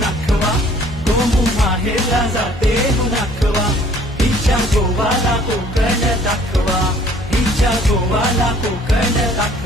नाखवा गोमू माहेरला जाते हो नाखवा हिच्या गोवाला कोकण दाखवा हिच्या गोवाला कोकण दाखवा